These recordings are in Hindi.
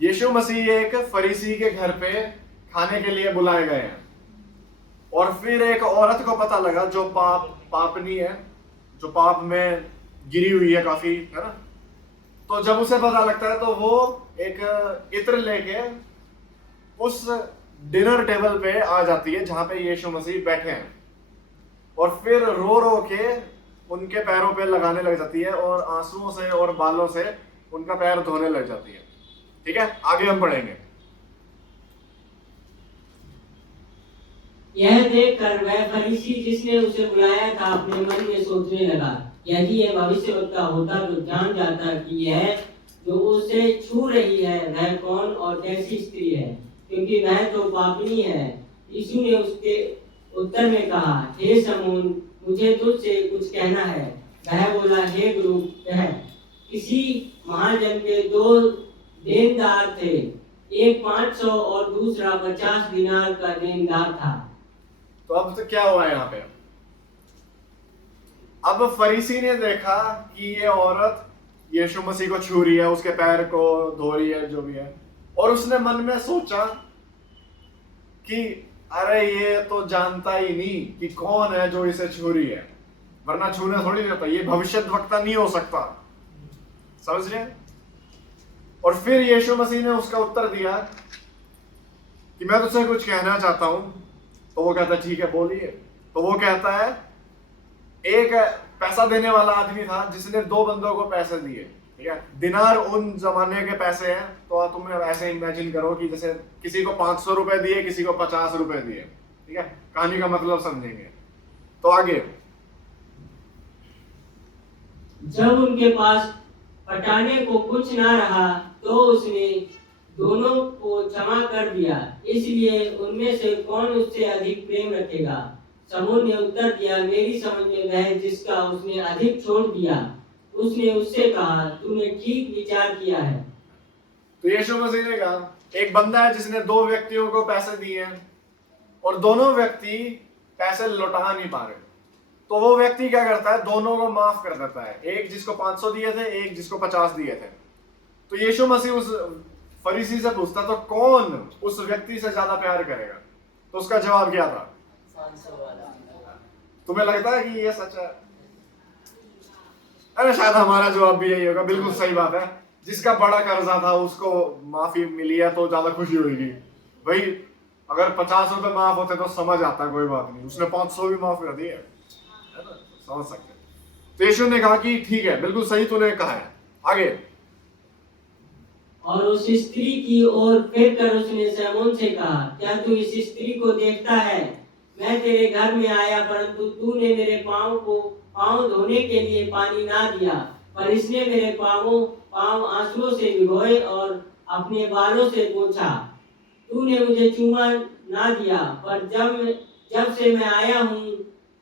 यीशु मसीह एक फरीसी के घर पे खाने के लिए बुलाए गए हैं, और फिर एक औरत को पता लगा जो पापनी है, जो पाप में गिरी हुई है काफी, है ना। तो जब उसे पता लगता है तो वो एक इत्र लेके उस डिनर टेबल पे आ जाती है जहां पे यीशु मसीह बैठे हैं, और फिर रो रो के उनके पैरों पे लगाने लग जाती है और आंसुओं से और बालों से उनका पैर धोने लग जाती है। ठीक है, आगे हम पढ़ेंगे। यह देखकर वह फरीसी जिसने उसे बुलाया था अपने मन में सोचने लगा, यदि यह भविष्यवक्ता होता तो जान जाता कि यह जो उसे छू रही है वह कौन और कैसी स्त्री है, क्योंकि वह तो पापिनी है। यीशु ने उसके उत्तर में कहा, हे शमून, मुझे तुझसे कुछ कहना है। वह बोला, हे गुरु, कह। किसी महाजन के 2 देनदार थे, एक 500 और दूसरा 50 दिनार का देनदार था। तो अब तो क्या हुआ यहाँ पे? अब फरीसी ने देखा कि ये औरत यीशु मसीह को छू रही है, उसके पैर को धो रही है, जो भी है, और उसने मन में सोचा कि अरे ये तो जानता ही नहीं कि कौन है जो इसे छू रही है, वरना छूने थोड़ी देता, ये भविष्यद्वक्ता नहीं हो सकता। समझ रहे? और फिर यीशु मसीह ने उसका उत्तर दिया कि मैं तुझसे कुछ कहना चाहता हूं। तो वो कहता है, ठीक है, बोलिए। तो वो कहता है, एक पैसा देने वाला आदमी था जिसने 2 बंदों को पैसे दिए। ठीक है, दिनार उन जमाने के पैसे हैं, तो तुम ऐसे इमेजिन करो कि जैसे किसी को 500 रुपए दिए, किसी को 50 रुपए दिए। ठीक है, कहानी का मतलब समझेंगे। तो आगे, जब उनके पास पटाने को कुछ ना रहा तो उसने दोनों को क्षमा कर दिया, इसलिए उनमें से कौन उससे अधिक प्रेम रखेगा? शमून ने उत्तर दिया, मेरी समझ में वह जिसका उसने अधिक छोड़ दिया। उसने उससे कहा, तूने ठीक विचार किया है। तो यीशु मसीह ने कहा, एक बंदा है जिसने 2 व्यक्तियों को पैसे दिए हैं, और दोनों व्यक्ति पैसे लौटा नहीं पा रहे। तो वो व्यक्ति क्या करता है, दोनों को माफ कर देता है, एक जिसको 500 दिए थे, एक जिसको 50 दिए थे। तो यीशु मसीह उस फरीसी से पूछता, तो कौन उस व्यक्ति से ज्यादा प्यार करेगा? तो उसका जवाब क्या था? 500 वाला। तुम्हें लगता है कि ये सच है? अरे शायद हमारा जवाब भी यही होगा। बिल्कुल सही बात है, जिसका बड़ा कर्जा था उसको माफी मिली है तो ज्यादा खुशी होगी भाई। अगर 50 रुपए माफ होते तो समझ आता, कोई बात नहीं, उसने 500 भी माफ कर दिए, है ना, समझ सकते हैं। तो यीशु ने कहा कि ठीक है, बिल्कुल सही तूने कहा है। आगे, और उस स्त्री की ओर फिर कर उसने शमून से कहा, क्या तू इस स्त्री को देखता है? मैं तेरे घर में आया, परंतु तूने मेरे पाँव धोने के लिए पानी ना दिया, पर इसने मेरे पाँव आंसुओं से भिगोए और अपने बालों से पोंछा। तूने मुझे चूमा ना दिया, पर जब से मैं आया हूँ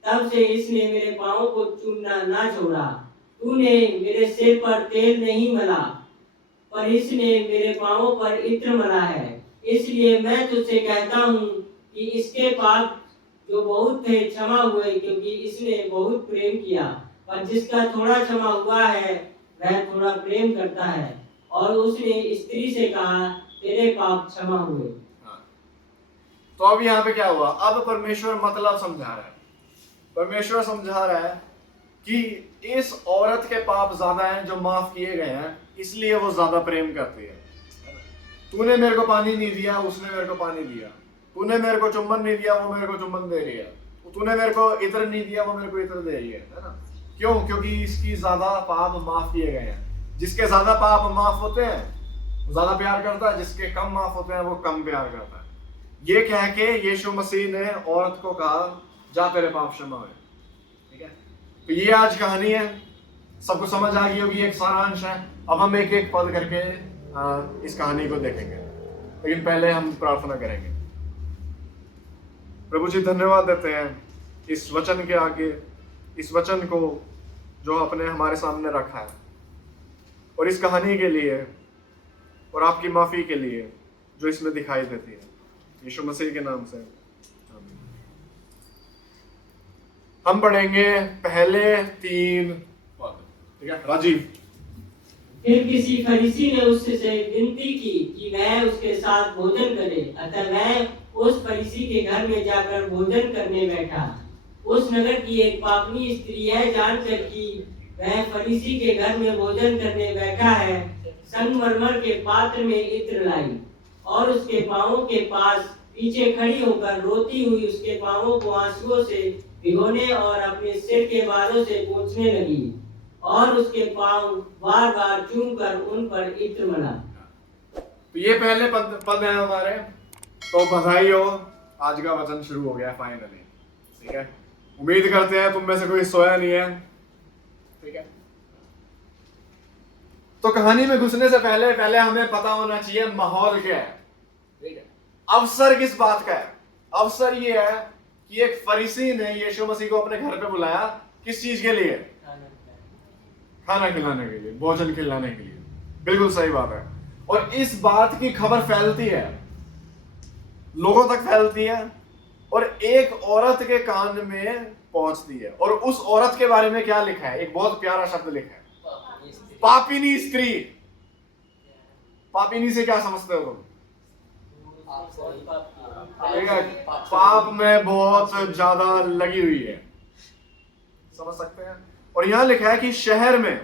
तब से इसने मेरे पाँव को चूमना ना छोड़ा। तूने मेरे सिर पर तेल नहीं मला, पर इसने मेरे पाँवों पर इत्र मला है। इसलिए मैं तुझसे कहता हूँ कि इसके पाप जो बहुत थे क्षमा हुए, क्योंकि इसने बहुत प्रेम किया। पर जिसका थोड़ा क्षमा हुआ है वह थोड़ा प्रेम करता है। और उसने स्त्री से कहा, तेरे पाप क्षमा हुए। तो अब यहाँ पे क्या हुआ? अब परमेश्वर मतलब समझा रहा है। परमेश्वर समझा रहा है कि इस औरत के पाप ज्यादा हैं जो माफ किए गए हैं, इसलिए वो ज्यादा प्रेम करती है। तूने मेरे को पानी नहीं दिया, उसने मेरे को पानी दिया। तूने मेरे को चुम्बन नहीं दिया, वो मेरे को चुम्बन दे रही है। तूने मेरे को इत्र नहीं दिया, वो मेरे को इत्र दे रही है ना। क्यों? क्योंकि इसकी ज्यादा पाप माफ किए गए हैं। जिसके ज्यादा पाप माफ होते हैं वो ज्यादा प्यार करता है, जिसके कम माफ होते हैं वो कम प्यार करता है। ये कह के यीशु मसीह ने औरत को कहा, जा तेरे पाप क्षमा हुए। ठीक है, तो ये आज कहानी है, सबको समझ आ गई होगी, एक सारांश है। अब हम एक एक पद करके इस कहानी को देखेंगे, लेकिन पहले हम प्रार्थना करेंगे। प्रभु जी, धन्यवाद देते हैं इस वचन के आगे, इस वचन को जो आपने हमारे सामने रखा है, और इस कहानी के लिए और आपकी माफी के लिए जो इसमें दिखाई देती है। यीशु मसीह के नाम से आमीन। हम पढ़ेंगे पहले 3 पद। ठीक है राजीव? फिर किसी फरीसी ने उससे विनती की कि वह उसके साथ भोजन करे। अतः वह उस फरीसी के घर में जाकर भोजन करने बैठा। उस नगर की एक पापनी स्त्री यह जानकर कि वह फरीसी के घर में भोजन करने बैठा है, संगमरमर के पात्र में इत्र लाई और उसके पांवों के पास पीछे खड़ी होकर रोती हुई उसके पांवों को आंसुओं से भिगोने और अपने सिर के बालों से पोंछने लगी और उसके पांव बार बार चूम कर उन पर इत्र मला। तो ये पहले पद है हमारे। तो बधाई हो, आज का वचन शुरू हो गया फाइनली। ठीक है, उम्मीद करते हैं तुम में से कोई सोया नहीं है। ठीक है, तो कहानी में घुसने से पहले हमें पता होना चाहिए माहौल क्या है। ठीक है, अवसर किस बात का है? अवसर ये है कि एक फरीसी ने यीशु मसीह को अपने घर पे बुलाया। किस चीज के लिए? खाना खिलाने के लिए, भोजन खिलाने के लिए। बिल्कुल सही बात है। और इस बात की खबर फैलती है, लोगों तक फैलती है और एक औरत के कान में पहुंचती है। और उस औरत के बारे में क्या लिखा है? एक बहुत प्यारा शब्द लिखा है, पापिनी स्त्री। पापिनी से क्या समझते हो तुम? पाप में बहुत ज्यादा लगी हुई है, समझ सकते हैं। और यहां लिखा है कि शहर में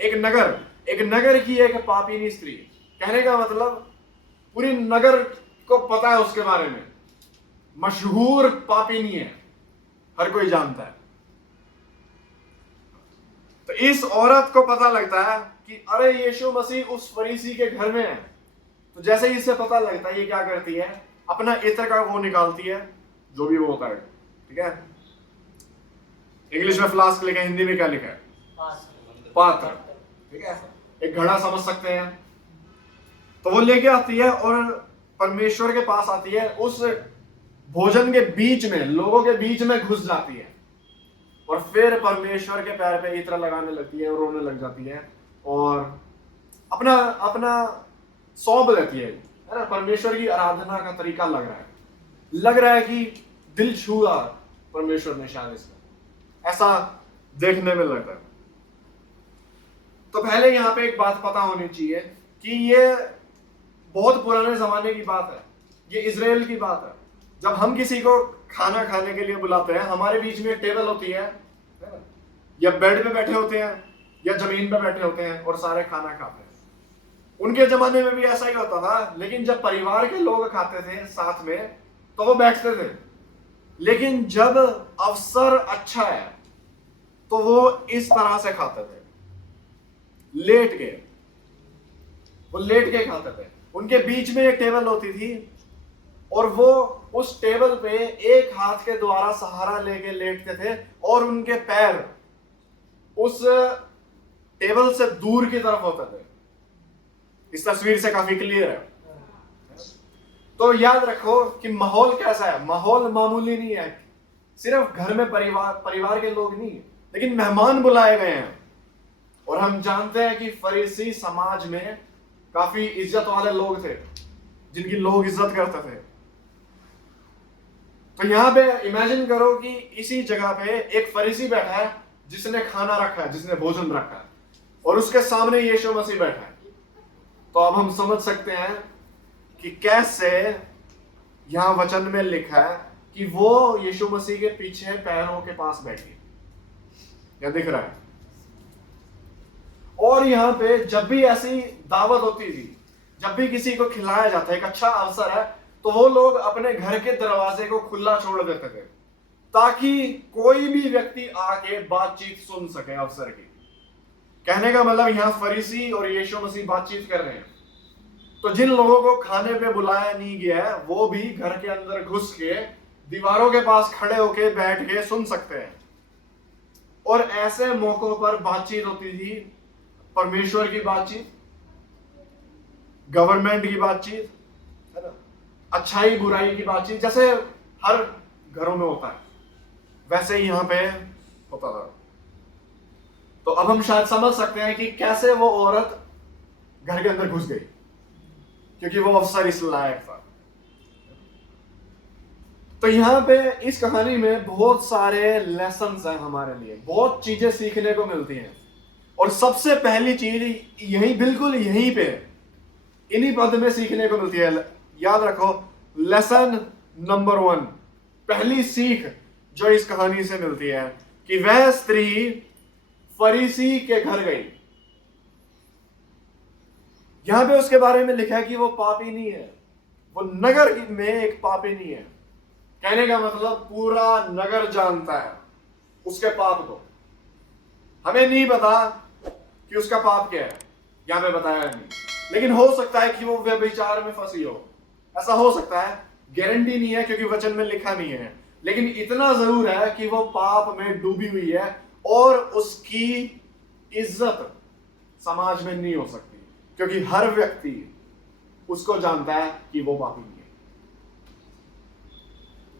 एक नगर की एक पापिनी स्त्री। कहने का मतलब पूरी नगर को पता है उसके बारे में, मशहूर पापिनी है, हर कोई जानता है। तो इस औरत को पता लगता है कि अरे यीशु मसीह उस फरीसी के घर में है। तो जैसे ही इसे पता लगता है, ये क्या करती है? अपना इत्र का वो निकालती है, जो भी वो होता है। ठीक है, इंग्लिश में फ्लास्क लिखा है, हिंदी में क्या लिखा है? पात्र। ठीक है, एक घड़ा समझ सकते हैं। तो वो लेके आती है और परमेश्वर के पास आती है, उस भोजन के बीच में, लोगों के बीच में घुस जाती है और फिर परमेश्वर के पैर पे इत्र लगाने लगती है और रोने लग जाती है और अपना सौंप देती है ना। परमेश्वर की आराधना का तरीका लग रहा है कि दिल छुआ परमेश्वर ने शायद इसमें, ऐसा देखने में लगता है। तो पहले यहां पे एक बात पता होनी चाहिए कि ये बहुत पुराने जमाने की बात है, ये इजराइल की बात है। जब हम किसी को खाना खाने के लिए बुलाते हैं, हमारे बीच में एक टेबल होती है ना? या बेड पे बैठे होते हैं या जमीन पे बैठे होते हैं और सारे खाना खाते हैं। उनके जमाने में भी ऐसा ही होता था, लेकिन जब परिवार के लोग खाते थे साथ में तो वो बैठते थे। लेकिन जब अवसर अच्छा है तो वो इस तरह से खाते थे, लेट के। वो लेट के खाते थे। उनके बीच में एक टेबल होती थी और वो उस टेबल पे एक हाथ के द्वारा सहारा लेके लेटते थे और उनके पैर उस टेबल से दूर की तरफ होते थे। इस तस्वीर से काफी क्लियर है। तो याद रखो कि माहौल कैसा है। माहौल मामूली नहीं है, सिर्फ घर में परिवार के लोग नहीं, लेकिन मेहमान बुलाए गए हैं। और हम जानते हैं कि फरीसी समाज में काफी इज्जत वाले लोग थे, जिनकी लोग इज्जत करते थे। तो यहां पे इमेजिन करो कि इसी जगह पे एक फरीसी बैठा है जिसने खाना रखा है, जिसने भोजन रखा है, और उसके सामने यीशु मसीह बैठा है। तो अब हम समझ सकते हैं कि कैसे यहां वचन में लिखा है कि वो यीशु मसीह के पीछे पैरों के पास बैठी। क्या दिख रहा है? और यहां पे जब भी ऐसी दावत होती थी, जब भी किसी को खिलाया जाता है, एक अच्छा अवसर है, तो वो लोग अपने घर के दरवाजे को खुला छोड़ देते थे ताकि कोई भी व्यक्ति आके बातचीत सुन सके अवसर की। कहने का मतलब यहां फरीसी और यीशु मसीह बातचीत कर रहे हैं। तो जिन लोगों को खाने पे बुलाया नहीं गया है, वो भी घर के अंदर घुस के दीवारों के पास खड़े होके बैठ के सुन सकते हैं। और ऐसे मौकों पर बातचीत होती थी, परमेश्वर की बातचीत, गवर्नमेंट की बातचीत, है ना, अच्छाई बुराई की बातचीत, जैसे हर घरों में होता है वैसे ही यहां पे होता था। तो अब हम शायद समझ सकते हैं कि कैसे वो औरत घर के अंदर घुस गई, क्योंकि वो अवसर इस लायक था। तो यहां पे इस कहानी में बहुत सारे लेसन्स हैं हमारे लिए, बहुत चीजें सीखने को मिलती हैं। और सबसे पहली चीज यही, बिल्कुल यहीं पे इन्हीं पद में सीखने को मिलती है। याद रखो, लेसन नंबर 1, पहली सीख जो इस कहानी से मिलती है कि वह स्त्री फरीसी के घर गई। यहां पे उसके बारे में लिखा है कि वो पापी नहीं है, वो नगर में एक पापी नहीं है। कहने का मतलब पूरा नगर जानता है उसके पाप को। हमें नहीं पता कि उसका पाप क्या है, यहां पे बताया नहीं, लेकिन हो सकता है कि वो व्यभिचार में फंसी हो, ऐसा हो सकता है, गारंटी नहीं है क्योंकि वचन में लिखा नहीं है। लेकिन इतना जरूर है कि वो पाप में डूबी हुई है और उसकी इज्जत समाज में नहीं हो सकती, क्योंकि हर व्यक्ति उसको जानता है कि वो पापी नहीं है।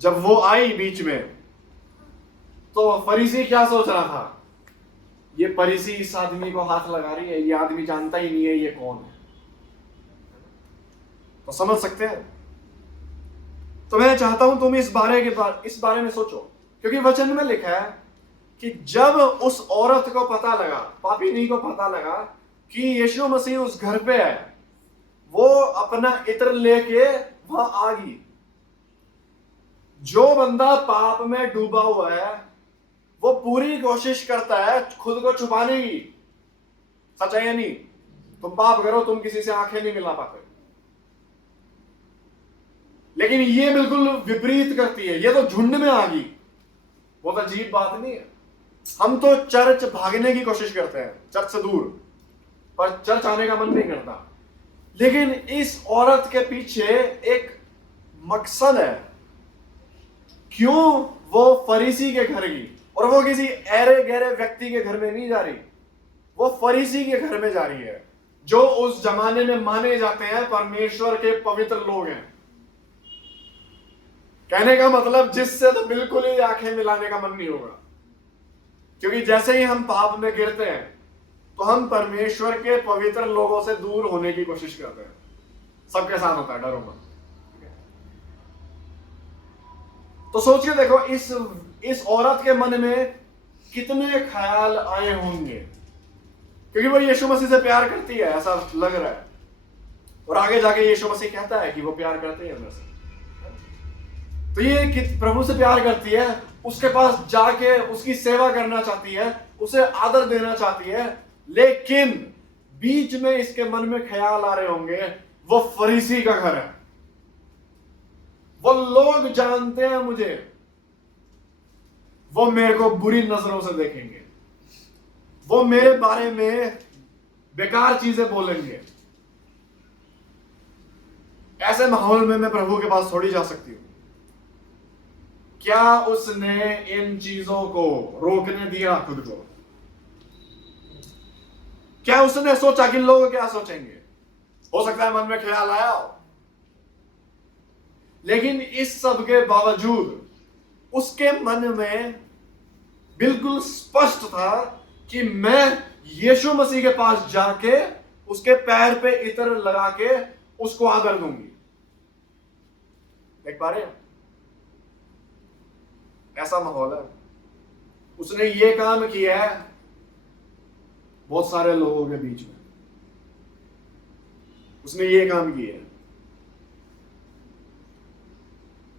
जब वो आई बीच में, तो फरीसी क्या सोच रहा था, ये फरीसी इस आदमी को हाथ लगा रही है, ये आदमी जानता ही नहीं है ये कौन है। तो समझ सकते हैं। तो मैं चाहता हूं तुम इस बारे में सोचो, क्योंकि वचन में लिखा है कि जब उस औरत को पता लगा, पापिनी को पता लगा कि यीशु मसीह उस घर पे है, वो अपना इत्र लेके वहां आ गई। जो बंदा पाप में डूबा हुआ है वो पूरी कोशिश करता है खुद को छुपाने की। सच है या नहीं? तुम पाप करो, तुम किसी से आंखें नहीं मिला पाते, लेकिन ये बिल्कुल विपरीत करती है। ये तो झुंड में आ गई, बहुत अजीब बात नहीं है। हम तो चर्च भागने की कोशिश करते हैं, चर्च से दूर, पर चर्च आने का मन नहीं करता। लेकिन इस औरत के पीछे एक मकसद है। क्यों वो फरीसी के घर गई? और वो किसी ऐरे गहरे व्यक्ति के घर में नहीं जा रही, वो फरीसी के घर में जा रही है, जो उस जमाने में माने जाते हैं परमेश्वर के पवित्र लोग हैं। कहने का मतलब जिससे तो बिल्कुल ही आंखें मिलाने का मन नहीं होगा, क्योंकि जैसे ही हम पाप में गिरते हैं तो हम परमेश्वर के पवित्र लोगों से दूर होने की कोशिश करते हैं। सबके साथ होता है, डरो मत। तो सोच के देखो, इस औरत के मन में कितने ख्याल आए होंगे, क्योंकि वो यीशु मसीह से प्यार करती है, ऐसा लग रहा है। और आगे जाके यीशु मसीह कहता है कि वो प्यार करते हैं अंदर से। तो ये प्रभु से प्यार करती है, उसके पास जाके उसकी सेवा करना चाहती है, उसे आदर देना चाहती है, लेकिन बीच में इसके मन में ख्याल आ रहे होंगे वो फरीसी का घर है, वो लोग जानते हैं मुझे, वो मेरे को बुरी नजरों से देखेंगे, वो मेरे बारे में बेकार चीजें बोलेंगे। ऐसे माहौल में मैं प्रभु के पास थोड़ी जा सकती हूं। क्या उसने इन चीजों को रोकने दिया खुद को? क्या उसने सोचा कि लोग क्या सोचेंगे? हो सकता है मन में ख्याल आया हो, लेकिन इस सब के बावजूद उसके मन में बिल्कुल स्पष्ट था कि मैं यीशु मसीह के पास जाके उसके पैर पे इत्र लगा के उसको आदर दूंगी। देख पा रहे हैं? ऐसा माहौल है। उसने ये काम किया है बहुत सारे लोगों के बीच में, उसने ये काम किया है।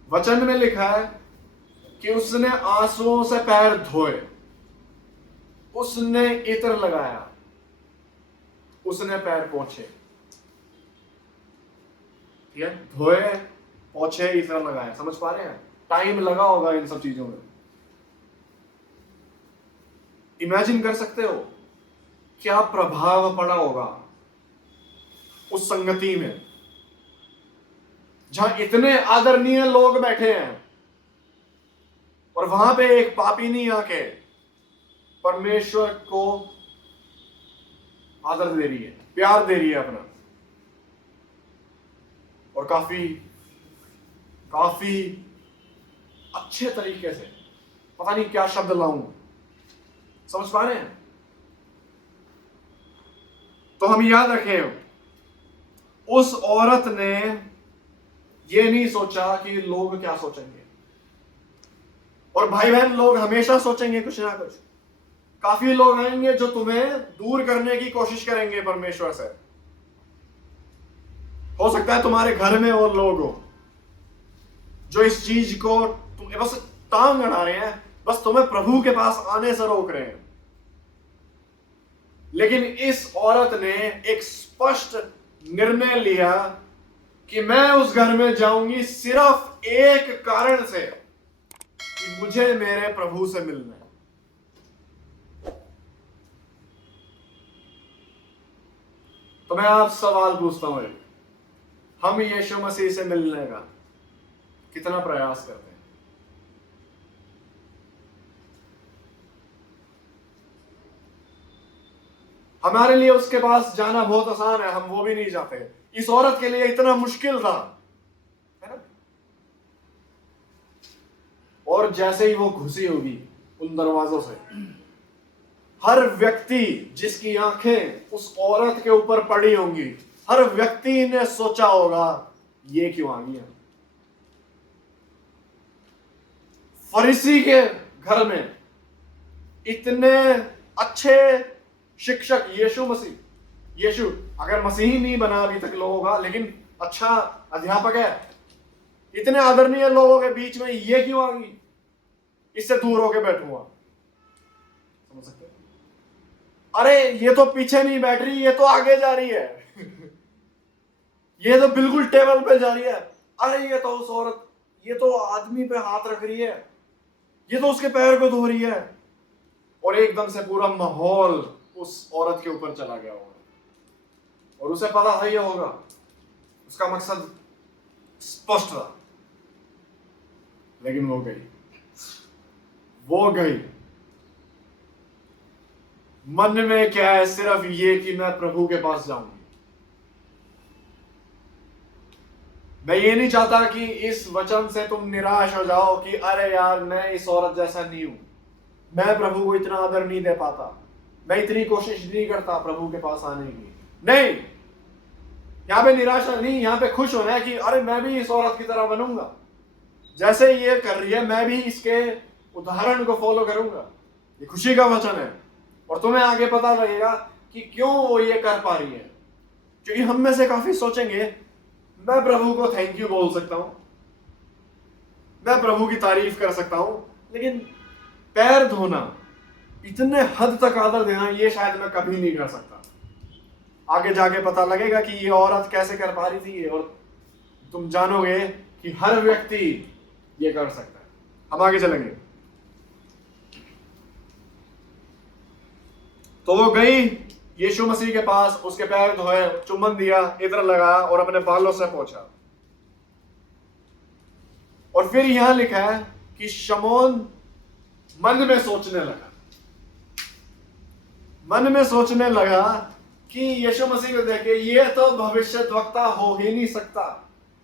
वचन में लिखा है कि उसने आंसुओं से पैर धोए, उसने इत्र लगाया, उसने पैर पोंछे। ठीक है, धोए, पोंछे, इत्र लगाया। समझ पा रहे हैं? टाइम लगा होगा इन सब चीजों में। इमेजिन कर सकते हो क्या प्रभाव पड़ा होगा उस संगति में, जहां इतने आदरणीय लोग बैठे हैं और वहां पे एक पापिनी आके परमेश्वर को आदर दे रही है, प्यार दे रही है अपना, और काफी अच्छे तरीके से, पता नहीं क्या शब्द लाऊं, समझ पा रहे हैं? तो हम याद रखें, उस औरत ने ये नहीं सोचा कि लोग क्या सोचेंगे। और भाई बहन, लोग हमेशा सोचेंगे कुछ ना कुछ। काफी लोग आएंगे जो तुम्हें दूर करने की कोशिश करेंगे परमेश्वर से। हो सकता है तुम्हारे घर में और लोग हो जो इस चीज को तुम बस टांग अड़ा रहे हैं, बस तुम्हें प्रभु के पास आने से रोक रहे हैं। लेकिन इस औरत ने एक स्पष्ट निर्णय लिया कि मैं उस घर में जाऊंगी सिर्फ एक कारण से, कि मुझे मेरे प्रभु से मिलना है। तो मैं आप सवाल पूछता हूं, हम यीशु मसीह से मिलने का कितना प्रयास करते हैं? हमारे लिए उसके पास जाना बहुत आसान है, हम वो भी नहीं जाते। इस औरत के लिए इतना मुश्किल था, है ना? और जैसे ही वो घुसी होगी उन दरवाजों से, हर व्यक्ति जिसकी आंखें उस औरत के ऊपर पड़ी होंगी, हर व्यक्ति ने सोचा होगा ये क्यों आ गया। फरीसी के घर में इतने अच्छे शिक्षक यीशु अगर मसीही नहीं बना अभी तक लोगों का, लेकिन अच्छा अध्यापक है, इतने आदरणीय लोगों के बीच में ये क्यों आ गई? इससे दूर होके बैठूंगा। समझ सकते हैं? अरे ये तो पीछे नहीं बैठ रही, ये तो आगे जा रही है। ये तो बिल्कुल टेबल पे जा रही है। अरे ये तो उस औरत, ये तो आदमी पे हाथ रख रही है, ये तो उसके पैर को धो रही है। और एकदम से पूरा माहौल उस औरत के ऊपर चला गया होगा, और उसे पता था ये होगा, उसका मकसद स्पष्ट था। लेकिन वो गई मन में क्या है? सिर्फ ये कि मैं प्रभु के पास जाऊंगी। मैं ये नहीं चाहता कि इस वचन से तुम निराश हो जाओ कि अरे यार मैं इस औरत जैसा नहीं हूं, मैं प्रभु को इतना आदर नहीं दे पाता, मैं इतनी कोशिश नहीं करता प्रभु के पास आने की। नहीं, यहां पे निराशा नहीं, यहां पे खुश होना है कि अरे मैं भी इस औरत की तरह बनूंगा, जैसे ये कर रही है मैं भी इसके उदाहरण को फॉलो करूंगा। ये खुशी का वचन है, और तुम्हें आगे पता लगेगा कि क्यों वो ये कर पा रही है। क्योंकि हम में से काफी सोचेंगे मैं प्रभु को थैंक यू बोल सकता हूं, मैं प्रभु की तारीफ कर सकता हूं, लेकिन पैर धोना, इतने हद तक आदर देना, ये शायद मैं कभी नहीं कर सकता। आगे जाके पता लगेगा कि ये औरत कैसे कर पा रही थी, और तुम जानोगे कि हर व्यक्ति ये कर सकता है। हम आगे चलेंगे। तो वो गई यीशु मसीह के पास, उसके पैर धोए, चुम्बन दिया, इत्र लगाया और अपने बालों से पोंछा। और फिर यहां लिखा है कि शमौन मन में सोचने लगा कि यीशु मसीह को देखे ये तो भविष्यद्वक्ता हो ही नहीं सकता,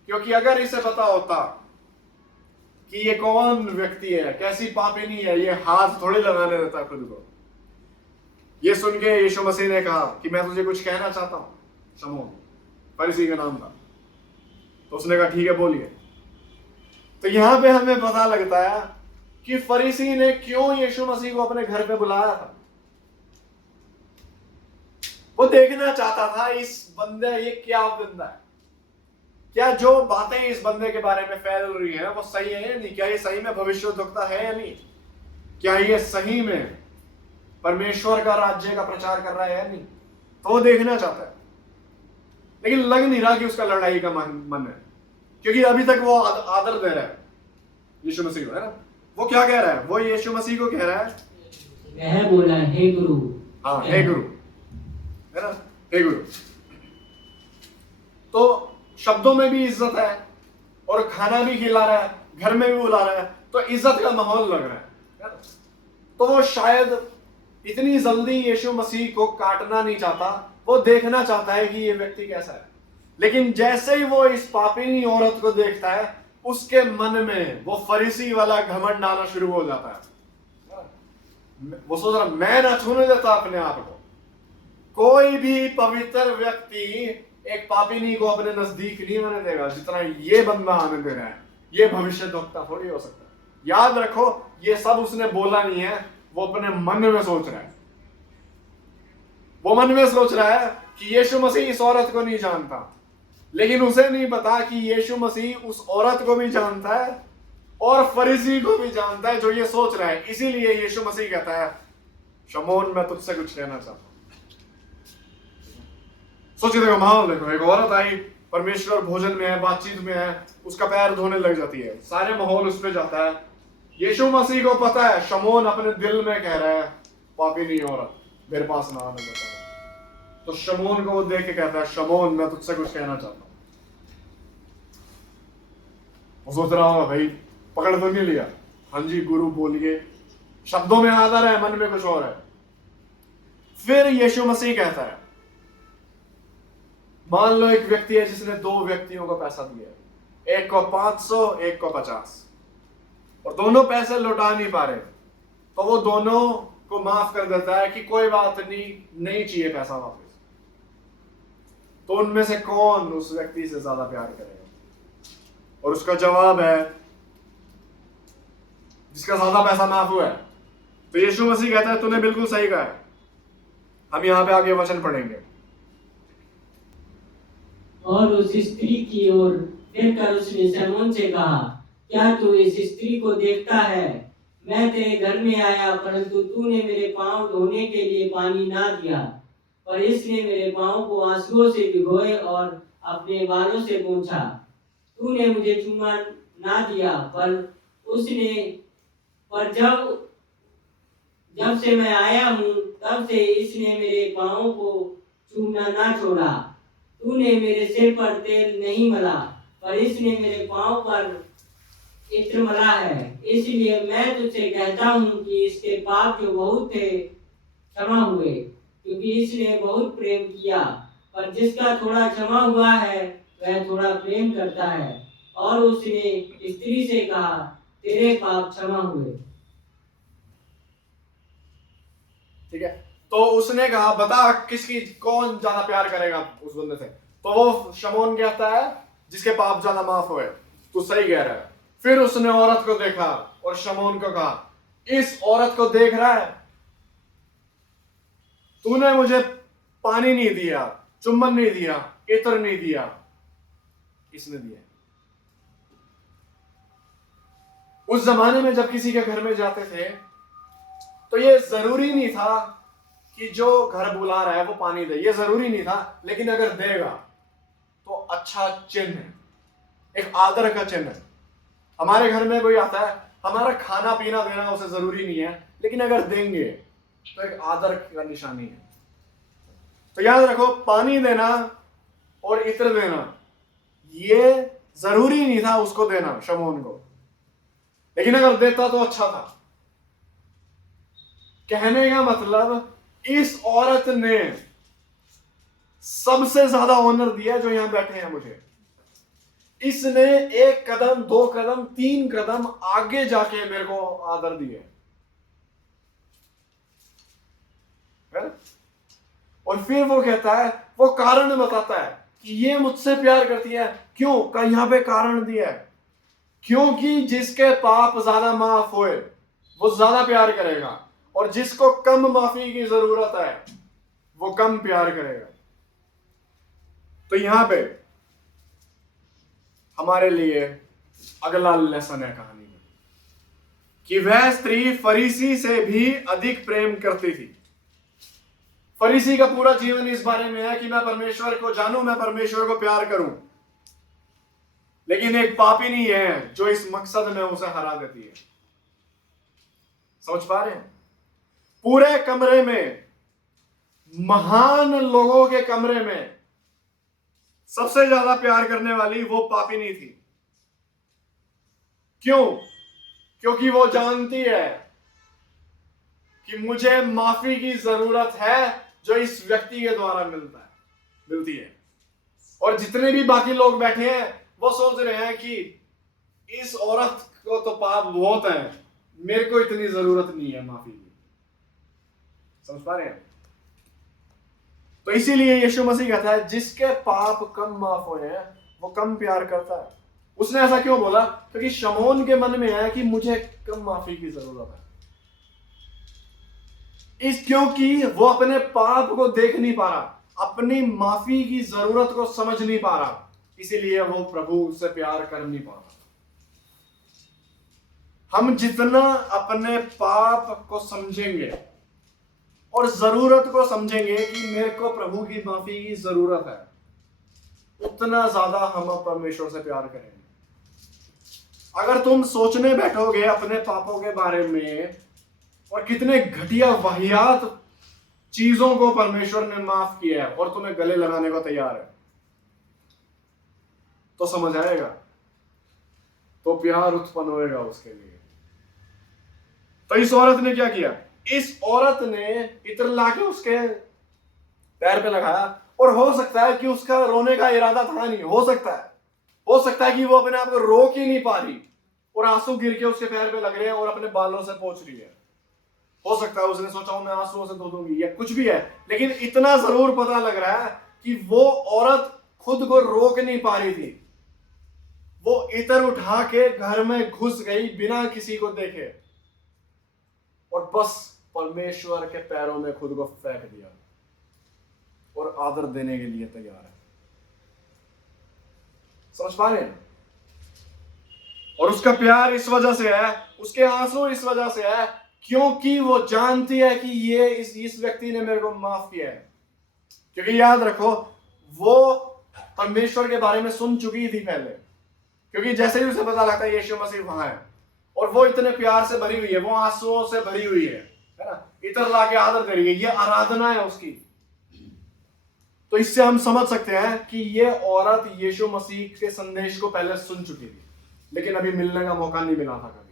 क्योंकि अगर इसे पता होता कि ये कौन व्यक्ति है, कैसी पापिनी है, ये हाथ थोड़ी लगाने देता खुद को। ये सुन के यीशु मसीह ने कहा कि मैं तुझे कुछ कहना चाहता हूं, शमौन, फरीसी का नाम था। तो उसने कहा ठीक है बोलिए। तो यहां पे हमें पता लगता है कि फरीसी ने क्यों यीशु मसीह को अपने घर पे बुलाया था। वो देखना चाहता था इस बंदे, ये क्या बंदा है, क्या जो बातें इस बंदे के बारे में फैल रही है वो सही है या नहीं, क्या ये सही में भविष्यद्वक्ता है या नहीं, क्या ये सही में परमेश्वर का राज्य का प्रचार कर रहा है या नहीं। तो वो देखना चाहता है, लेकिन लग नहीं रहा कि उसका लड़ाई का मन है, क्योंकि अभी तक वो आदर दे रहा है यीशु मसीह को, है ना। वो क्या कह रहा है? वो यीशु मसीह को कह रहा है, वह बोला हे गुरु। हाँ हे गुरु, है ना, हे गुरु। तो शब्दों में भी इज्जत है, और खाना भी खिला रहा है, घर में भी बुला रहा है, तो इज्जत का माहौल लग रहा है ना? तो वो शायद इतनी जल्दी यीशु मसीह को काटना नहीं चाहता, वो देखना चाहता है कि ये व्यक्ति कैसा है। लेकिन जैसे ही वो इस पापीनी औरत को देखता है, उसके मन में वो फरीसी वाला घमंड आना शुरू हो जाता है। वो सोच रहा मैं ना छूने देता अपने आप को। कोई भी पवित्र व्यक्ति एक पापिनी को अपने नजदीक नहीं आने देगा जितना ये बंदा आने दे रहा है। ये भविष्यद्वक्ता थोड़ी हो सकता है। याद रखो, ये सब उसने बोला नहीं है, वो अपने मन में सोच रहा है, वो मन में सोच रहा है कि यीशु मसीह इस औरत को नहीं जानता, लेकिन उसे नहीं पता कि यीशु मसीह उस औरत को भी जानता है और फरीसी को भी जानता है जो ये सोच रहा है। इसीलिए यीशु मसीह कहता है, शमौन मैं तुझसे कुछ कहना चाहता हूं। सोचिए, देखो माहौल देखो, एक औरत आई, परमेश्वर भोजन में है, बातचीत में है, उसका पैर धोने लग जाती है, सारे माहौल उस पर जाता है। यीशु मसीह को पता है शमौन अपने दिल में कह रहा है, पापी नहीं औरत मेरे पास ना आने देता। तो शमौन को वो देख के कहता है, शमौन मैं तुझसे कुछ कहना चाहता हूं। वो सोच रहा होगा, भाई पकड़ तो नहीं लिया? हाँ जी गुरु बोलिए। शब्दों में आदर है, मन में कुछ और है। फिर यीशु मसीह कहता है, मान लो एक व्यक्ति है जिसने 2 व्यक्तियों को पैसा दिया, एक को 500, एक को 50, और दोनों पैसे लौटा नहीं पा रहे, तो वो दोनों को माफ कर देता है कि कोई बात नहीं चाहिए पैसा वापस। तो उनमें से कौन उस व्यक्ति से ज्यादा प्यार करेगा? और उसका जवाब है, जिसका ज्यादा पैसा माफ हुआ है। तो यीशु मसीह कहता है, तूने बिल्कुल सही कहा है। हम यहां पे आगे वचन पढ़ेंगे। और उस स्त्री की ओर फिर कर उसने शमौन से कहा, क्या तू इस स्त्री को देखता है? मैं तेरे घर में आया, परंतु तूने मेरे पांव धोने के लिए पानी ना दिया, पर इसने मेरे पांव को आंसुओं से भिगोए और अपने बालों से पोंछा। तूने मुझे चूमा ना दिया, पर जब से मैं आया हूँ तब से इसने मेरे पांव को चूमना ना छोड़ा। तूने मेरे सिर पर तेल नहीं मला, पर इसने मेरे पांव पर इत्र मला है। इसलिए मैं तुझसे कहता हूँ कि इसके पाप जो बहुत थे क्षमा हुए, क्योंकि इसने बहुत प्रेम किया। पर जिसका थोड़ा क्षमा हुआ है वह थोड़ा प्रेम करता है। और उसने स्त्री से कहा, तेरे पाप क्षमा हुए। ठीक है, तो उसने कहा, बता कौन ज्यादा प्यार करेगा उस बंदे से? तो वो शमौन कहता है, जिसके पाप ज्यादा माफ हुए। तू सही कह रहा है। फिर उसने औरत को देखा और शमौन को कहा, इस औरत को देख रहा है? तूने मुझे पानी नहीं दिया, चुम्बन नहीं दिया, इत्र नहीं दिया, इसने दिया। उस जमाने में जब किसी के घर में जाते थे तो ये जरूरी नहीं था कि जो घर बुला रहा है वो पानी दे, ये जरूरी नहीं था। लेकिन अगर देगा तो अच्छा चिन्ह है, एक आदर का चिन्ह है। हमारे घर में कोई आता है, हमारा खाना पीना देना उसे जरूरी नहीं है, लेकिन अगर देंगे तो एक आदर का निशानी है। तो याद रखो, पानी देना और इत्र देना ये जरूरी नहीं था उसको देना, शमौन को, लेकिन अगर देता तो अच्छा था। कहने का मतलब, इस औरत ने सबसे ज्यादा ऑनर दिया जो यहां बैठे हैं मुझे। इसने 1 कदम, 2 कदम, 3 कदम आगे जाके मेरे को आदर दिए। और फिर वो कहता है, वो कारण बताता है कि ये मुझसे प्यार करती है। क्यों का यहां पे कारण दिया है, क्योंकि जिसके पाप ज्यादा माफ हुए वो ज्यादा प्यार करेगा, और जिसको कम माफी की जरूरत है वो कम प्यार करेगा। तो यहां पे हमारे लिए अगला लेसन है कहानी में, कि वह स्त्री फरीसी से भी अधिक प्रेम करती थी। फरीसी का पूरा जीवन इस बारे में है कि मैं परमेश्वर को जानूं, मैं परमेश्वर को प्यार करूं, लेकिन एक पापी नहीं है जो इस मकसद में उसे हरा देती है। समझ पा रहे हैं? पूरे कमरे में, महान लोगों के कमरे में सबसे ज्यादा प्यार करने वाली वो पापी नहीं थी। क्यों? क्योंकि वो जानती है कि मुझे माफी की जरूरत है जो इस व्यक्ति के द्वारा मिलती है। और जितने भी बाकी लोग बैठे हैं वो सोच रहे हैं कि इस औरत को तो पाप बहुत है, मेरे को इतनी जरूरत नहीं है माफी की। समझ पा रहे हैं? तो इसीलिए यीशु मसीह कहता है, जिसके पाप कम माफ हुए हैं वो कम प्यार करता है। उसने ऐसा क्यों बोला? क्योंकि शमौन के मन में है कि मुझे कम माफी की जरूरत है। इस क्योंकि वो अपने पाप को देख नहीं पा रहा, अपनी माफी की जरूरत को समझ नहीं पा रहा, इसीलिए वो प्रभु से प्यार कर नहीं पा रहा। हम जितना अपने पाप को समझेंगे और जरूरत को समझेंगे कि मेरे को प्रभु की माफी की जरूरत है, उतना ज्यादा हम परमेश्वर से प्यार करेंगे। अगर तुम सोचने बैठोगे अपने पापों के बारे में और कितने घटिया वाहियात चीजों को परमेश्वर ने माफ किया है और तुम्हें गले लगाने को तैयार है, तो समझ आएगा, तो प्यार उत्पन्न होएगा उसके लिए। तो इस औरत ने क्या किया? इस औरत ने इत्र लाके उसके पैर पे लगाया, और हो सकता है कि उसका रोने का इरादा था नहीं, हो सकता है कि वो अपने आप को रोक ही नहीं पा रही और आंसू गिर के उसके पैर पे लग रहे हैं और अपने बालों से पोंछ रही है। हो सकता है उसने सोचा मैं आंसुओं से धो दूंगी या कुछ भी है, लेकिन इतना जरूर पता लग रहा है कि वो औरत खुद को रोक नहीं पा रही थी। वो इत्र उठा के घर में घुस गई बिना किसी को देखे और बस परमेश्वर के पैरों में खुद को फेंक दिया और आदर देने के लिए तैयार है। समझ पा रहे हैं? और उसका प्यार इस वजह से है, उसके आंसू इस वजह से है क्योंकि वो जानती है कि ये इस व्यक्ति ने मेरे को माफ किया है। क्योंकि याद रखो, वो परमेश्वर के बारे में सुन चुकी थी पहले, क्योंकि जैसे ही उसे पता लगता है यीशु मसीह वहां है और वो इतने प्यार से भरी हुई है, वो आंसुओं से भरी हुई है ना, इतर लाके आदर दे रही है, ये आराधना है उसकी। तो इससे हम समझ सकते हैं कि ये औरत यीशु मसीह के संदेश को पहले सुन चुकी थी, लेकिन अभी मिलने का मौका नहीं मिला था कभी।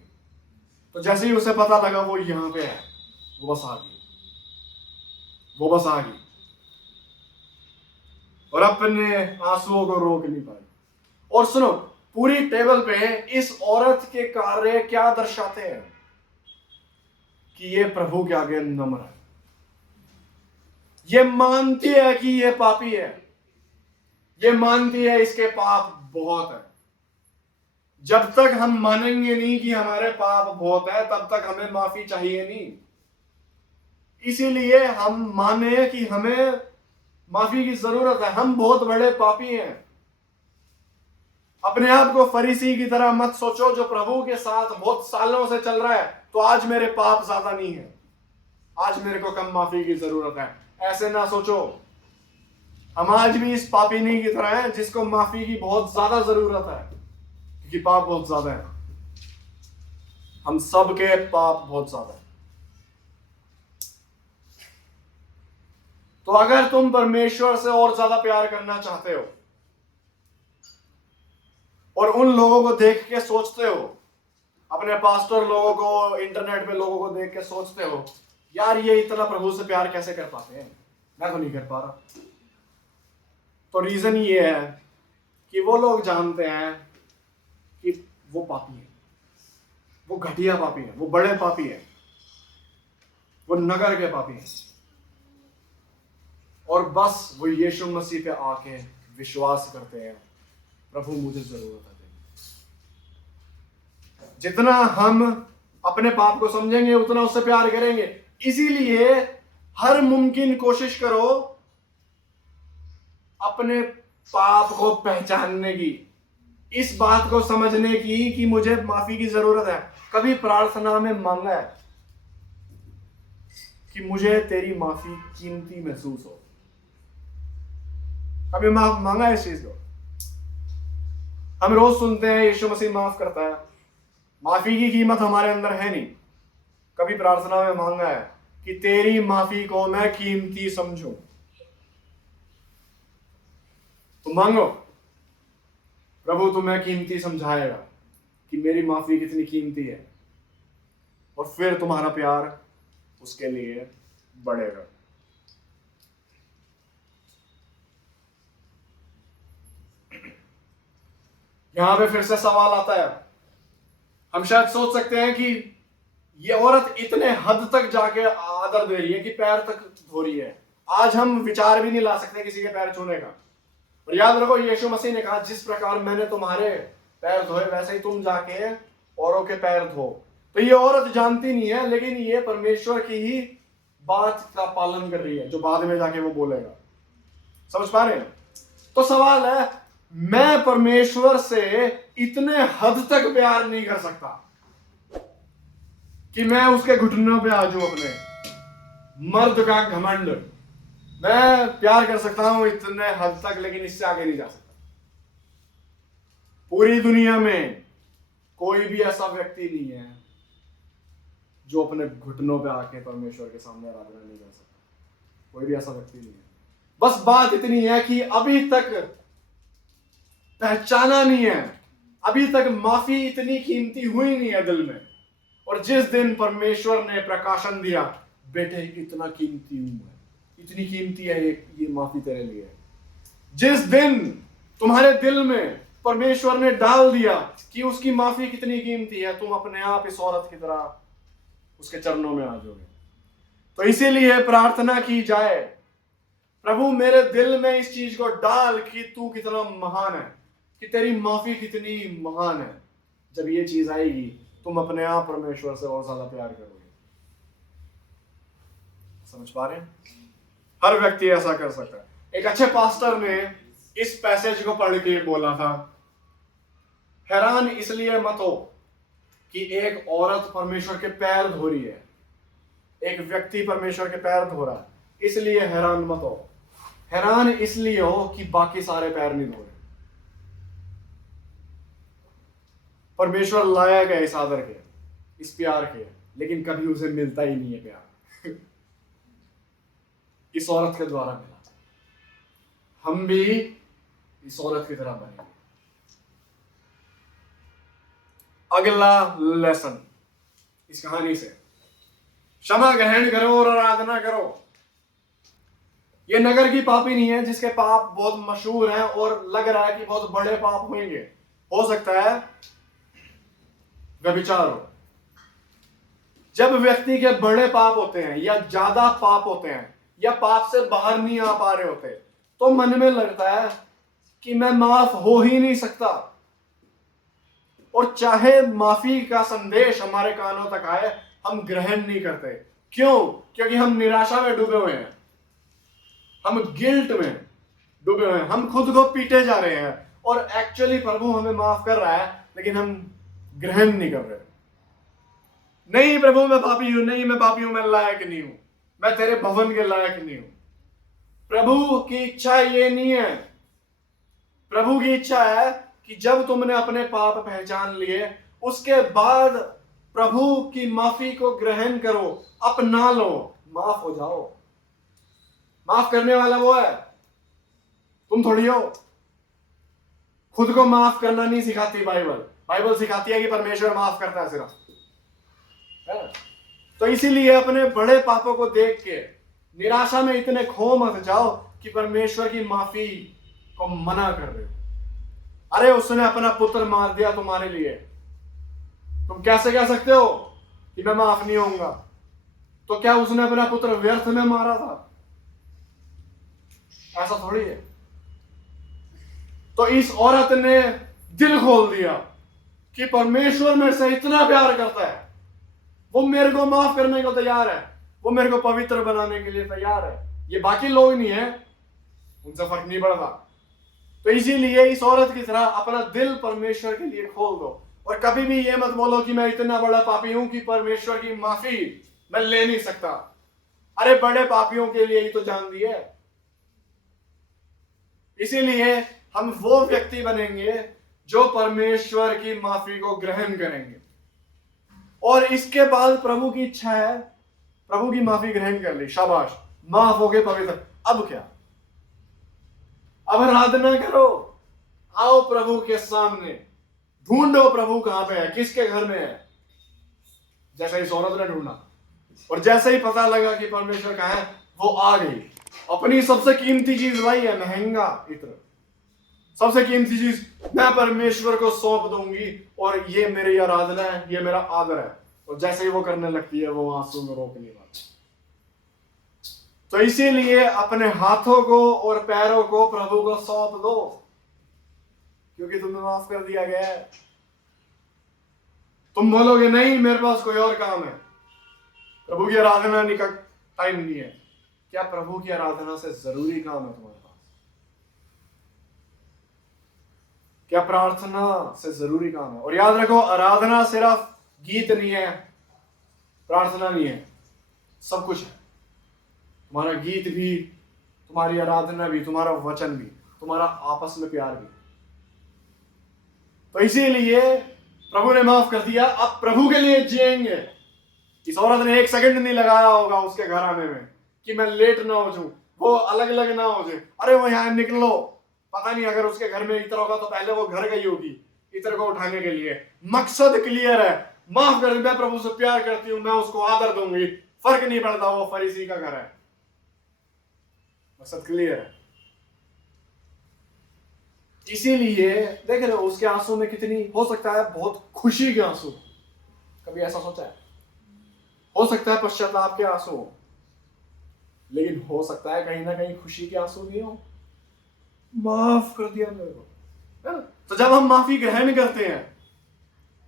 तो जैसे ही उसे पता लगा वो यहां पे है, वो बस आ गई और अपने आंसुओं को रोक नहीं पाई। और सुनो, पूरी टेबल पे इस औरत के कार्य क्या दर्शाते हैं कि ये प्रभु के आगे नम्र है, ये मानती है कि ये पापी है, ये मानती है इसके पाप बहुत है। जब तक हम मानेंगे नहीं कि हमारे पाप बहुत है, तब तक हमें माफी चाहिए नहीं। इसीलिए हम माने कि हमें माफी की जरूरत है, हम बहुत बड़े पापी हैं। अपने आप को फरीसी की तरह मत सोचो जो प्रभु के साथ बहुत सालों से चल रहा है, तो आज मेरे पाप ज्यादा नहीं है, आज मेरे को कम माफी की जरूरत है। ऐसे ना सोचो, हम आज भी इस पापीनी की तरह हैं जिसको माफी की बहुत ज्यादा जरूरत है, क्योंकि पाप बहुत ज्यादा है, हम सबके पाप बहुत ज्यादा है। तो अगर तुम परमेश्वर से और ज्यादा प्यार करना चाहते हो और उन लोगों को देख के सोचते हो, अपने पास्टर लोगों को, इंटरनेट पे लोगों को देख के सोचते हो, यार ये इतना प्रभु से प्यार कैसे कर पाते हैं, मैं तो नहीं कर पा रहा। तो रीजन ये है कि वो लोग जानते हैं कि वो पापी है, वो घटिया पापी है, वो बड़े पापी है, वो नगर के पापी है, और बस वो यीशु मसीह पे आके विश्वास करते हैं, प्रभु मुझे जरूरत है। जितना हम अपने पाप को समझेंगे उतना उससे प्यार करेंगे। इसीलिए हर मुमकिन कोशिश करो अपने पाप को पहचानने की, इस बात को समझने की कि मुझे माफी की जरूरत है। कभी प्रार्थना में मांगा है कि मुझे तेरी माफी कीमती महसूस हो? कभी मांगा है इस चीज को? हम रोज सुनते हैं यीशु मसीह माफ करता है, माफी की कीमत हमारे अंदर है नहीं। कभी प्रार्थना में मांगा है कि तेरी माफी को मैं कीमती समझूं? तो मांगो, प्रभु तुम्हें कीमती समझाएगा कि मेरी माफी कितनी कीमती है, और फिर तुम्हारा प्यार उसके लिए बढ़ेगा। यहां पे फिर से सवाल आता है, हम शायद सोच सकते हैं कि ये औरत इतने हद तक जाके आदर दे रही है कि पैर तक धो रही है, आज हम विचार भी नहीं ला सकते किसी के पैर छूने का। और याद रखो, यीशु मसीह ने कहा जिस प्रकार मैंने तुम्हारे पैर धोए वैसे ही तुम जाके औरों के पैर धो। तो ये औरत जानती नहीं है, लेकिन ये परमेश्वर की ही बात का पालन कर रही है जो बाद में जाके वो बोलेगा। समझ पा रहे हैं? तो सवाल है, मैं परमेश्वर से इतने हद तक प्यार नहीं कर सकता कि मैं उसके घुटनों पे आ जाऊं। अपने मर्द का घमंड, मैं प्यार कर सकता हूं इतने हद तक, लेकिन इससे आगे नहीं जा सकता। पूरी दुनिया में कोई भी ऐसा व्यक्ति नहीं है जो अपने घुटनों पे आके परमेश्वर के सामने आराधना नहीं कर सकता। कोई भी ऐसा व्यक्ति नहीं है। बस बात इतनी है कि अभी तक पहचाना नहीं है, अभी तक माफी इतनी कीमती हुई नहीं है दिल में। और जिस दिन परमेश्वर ने प्रकाशन दिया, बेटे इतना कीमती हूं मैं, इतनी कीमती है ये माफी तेरे लिए, जिस दिन तुम्हारे दिल में परमेश्वर ने डाल दिया कि उसकी माफी कितनी कीमती है, तुम अपने आप इस औरत की तरह उसके चरणों में आ जाओगे। तो इसीलिए प्रार्थना की जाए, प्रभु मेरे दिल में इस चीज को डाल कि तू कितना महान है, कि तेरी माफी कितनी महान है। जब ये चीज आएगी, तुम अपने आप परमेश्वर से और ज्यादा प्यार करोगे। समझ पा रहे हैं? हर व्यक्ति ऐसा कर सकता है। एक अच्छे पास्टर ने इस पैसेज को पढ़ के बोला था, हैरान इसलिए मत हो कि एक औरत परमेश्वर के पैर धो रही है, एक व्यक्ति परमेश्वर के पैर धो रहा है, इसलिए हैरान मत हो। हैरान इसलिए हो कि बाकी सारे पैर नहीं धो रहे। परमेश्वर लायक है इस आदर के, इस प्यार के, लेकिन कभी उसे मिलता ही नहीं है प्यार। इस औरत के द्वारा मिला। हम भी इस औरत की तरह बनेंगे। अगला लेसन इस कहानी से, क्षमा ग्रहण करो और आराधना करो। ये नगर की पापी नहीं है जिसके पाप बहुत मशहूर हैं और लग रहा है कि बहुत बड़े पाप होंगे। हो सकता है व्यभिचार हो। जब व्यक्ति के बड़े पाप होते हैं या ज्यादा पाप होते हैं या पाप से बाहर नहीं आ पा रहे होते, तो मन में लगता है कि मैं माफ हो ही नहीं सकता। और चाहे माफी का संदेश हमारे कानों तक आए, हम ग्रहण नहीं करते। क्यों? क्योंकि हम निराशा में डूबे हुए हैं, हम गिल्ट में डूबे हुए हैं, हम खुद को पीटे जा रहे हैं। और एक्चुअली प्रभु हमें माफ कर रहा है, लेकिन हम ग्रहण नहीं कर रहे। नहीं प्रभु मैं पापी हूं, नहीं मैं पापी हूं, मैं लायक नहीं हूं, मैं तेरे भवन के लायक नहीं हूं। प्रभु की इच्छा ये नहीं है। प्रभु की इच्छा है कि जब तुमने अपने पाप पहचान लिए, उसके बाद प्रभु की माफी को ग्रहण करो, अपना लो, माफ हो जाओ। माफ करने वाला वो है, तुम थोड़ी हो। खुद को माफ करना नहीं सिखाती बाइबल। बाइबल सिखाती है कि परमेश्वर माफ करता है सिर्फ। तो इसीलिए अपने बड़े पापों को देख के निराशा में इतने खो मत जाओ कि परमेश्वर की माफी को मना कर रहे हो। अरे उसने अपना पुत्र मार दिया तुम्हारे लिए, तुम कैसे कह सकते हो कि मैं माफ नहीं होऊंगा? तो क्या उसने अपना पुत्र व्यर्थ में मारा था? ऐसा थोड़ी है। तो इस औरत ने दिल खोल दिया कि परमेश्वर मेरे से इतना प्यार करता है, वो मेरे को माफ करने को तैयार है, वो मेरे को पवित्र बनाने के लिए तैयार है। ये बाकी लोग नहीं है, उनसे फर्क नहीं पड़ता। तो इसीलिए इस औरत की तरह अपना दिल परमेश्वर के लिए खोल दो। और कभी भी ये मत बोलो कि मैं इतना बड़ा पापी हूं कि परमेश्वर की माफी मैं ले नहीं सकता। अरे बड़े पापियों के लिए ही तो जान दी है। इसीलिए हम वो व्यक्ति बनेंगे जो परमेश्वर की माफी को ग्रहण करेंगे। और इसके बाद प्रभु की इच्छा है, प्रभु की माफी ग्रहण कर ली, शाबाश, माफ हो गए, पवित्र। अब क्या? अब आराधना करो, आओ प्रभु के सामने, ढूंढो प्रभु कहां पे है, किसके घर में है। जैसे इस औरत ने ढूंढा, और जैसे ही पता लगा कि परमेश्वर कहां है, वो आ गई। अपनी सबसे कीमती चीज लाई है, महंगा इत्र, सबसे कीमती चीज मैं परमेश्वर को सौंप दूंगी, और ये मेरी आराधना है, ये मेरा आदर है। और जैसे ही वो करने लगती है, वो आंसू में रोक नहीं पाती। तो इसीलिए अपने हाथों को और पैरों को प्रभु को सौंप दो, क्योंकि तुम्हें माफ कर दिया गया है। तुम बोलोगे नहीं मेरे पास कोई और काम है, प्रभु की आराधना नहीं कर, टाइम नहीं है। क्या प्रभु की आराधना से जरूरी काम है तुम्हारे पास? क्या प्रार्थना से जरूरी काम है? और याद रखो, आराधना सिर्फ गीत नहीं है, प्रार्थना नहीं है, सब कुछ है। तुम्हारा गीत भी, तुम्हारी आराधना भी, तुम्हारा वचन भी, तुम्हारा आपस में प्यार भी। तो इसीलिए प्रभु ने माफ कर दिया, अब प्रभु के लिए जिएंगे। इस औरत ने 1 सेकंड नहीं लगाया होगा उसके घर आने में कि मैं लेट ना हो जाऊं, वो अलग अलग ना हो जाए, अरे वो यहां निकलो। पता नहीं, अगर उसके घर में इतर होगा तो पहले वो घर गई होगी इतर को उठाने के लिए। मकसद क्लियर है, माफ कर दे, मैं प्रभु से प्यार करती हूं, मैं उसको आदर दूंगी, फर्क नहीं पड़ता वो फरीसी का घर है। मकसद क्लियर है। इसीलिए देख रहे हो उसके आंसू में कितनी, हो सकता है बहुत खुशी के आंसू, कभी ऐसा सोचा है? हो सकता है पश्चाताप के आंसू हो, लेकिन हो सकता है कहीं ना कहीं खुशी के आंसू भी हो, माफ कर दिया मेरे को, है ना? तो जब हम माफी ग्रहण करते हैं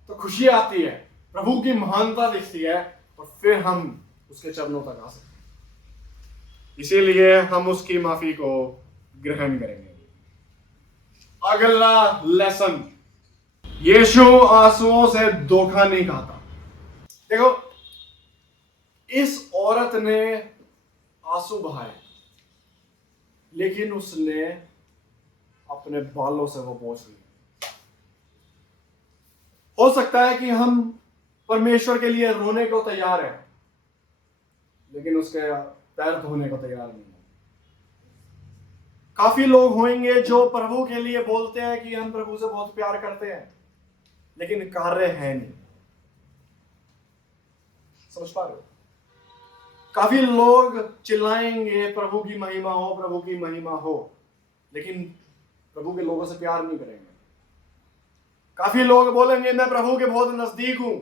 तो खुशी आती है, प्रभु की महानता दिखती है, और फिर हम उसके चरणों तक आ सकते हैं। इसीलिए हम उसकी माफी को ग्रहण करेंगे। अगला लेसन, यीशु आंसुओं से धोखा नहीं खाता। देखो, इस औरत ने आंसू बहाए, लेकिन उसने अपने बालों से वो पोंछ लिया। हो सकता है कि हम परमेश्वर के लिए रोने को तैयार हैं, लेकिन उसके पैर धोने को तैयार नहीं है। काफी लोग होंगे जो प्रभु के लिए बोलते हैं कि हम प्रभु से बहुत प्यार करते हैं, लेकिन कार्य है नहीं। समझ पा रहे हो? काफी लोग चिल्लाएंगे प्रभु की महिमा हो, प्रभु की महिमा हो, लेकिन प्रभु के लोगों से प्यार नहीं करेंगे। काफी लोग बोलेंगे मैं प्रभु के बहुत नजदीक हूं,